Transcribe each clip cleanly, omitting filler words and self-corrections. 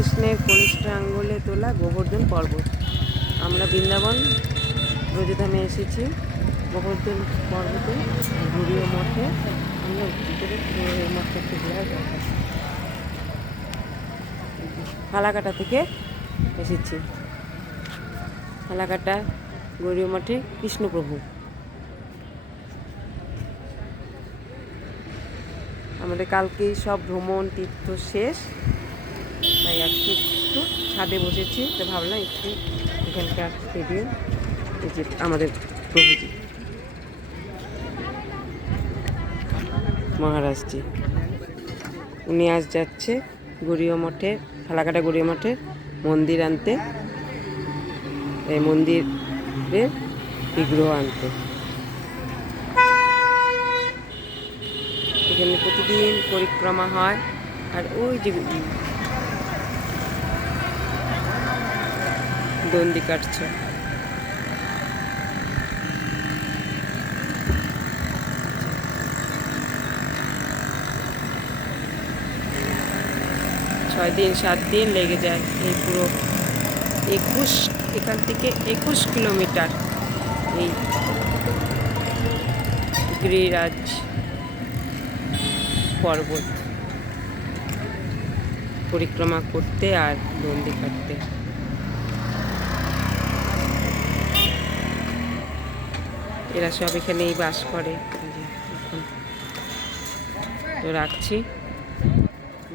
শ্রীকৃষ্ণের কনিষ্ঠ আঙ্গুলে তোলা গোবর্ধন পর্বত। আমরা বৃন্দাবন ব্রজধামে এসেছি। গোবর্ধন পর্বতে ঘুরিয়ে মঠে আমরা ভিতরে মঠটা একটু ঘোরার দরকার। ফালাকাটা থেকে এসেছি। ফালাকাটা গৌরীয় মঠে কৃষ্ণপ্রভু। আমাদের কালকেই সব ভ্রমণ তীর্থ শেষ, তাই আজকে একটু ছাদে বসেছি। তো ভাবলাম একটু এখানকার স্টেডিয়াম, এই যে আমাদের প্রভুজি মহারাজজি, উনি আজ যাচ্ছে গৌরীয় মঠে, ফালাকাটা গৌরীয় মঠে মন্দির আনতে, এই মন্দিরের বিগ্রহ আনতে। এখানে প্রতিদিন পরিক্রমা হয়। আর ওই যে দণ্ডি কাটছে, ছয় দিন 7 দিন লেগে যায় এই পুরো 21, এখান থেকে 21 কিলোমিটার এই গিরিরাজ পর্বত পরিক্রমা করতে আর দণ্ডি কাটতে। এরা সব এখানেই বাস করে। তো রাখছি,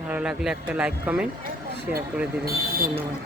ভালো লাগলে একটা লাইক কমেন্ট শেয়ার করে দেবেন। ধন্যবাদ।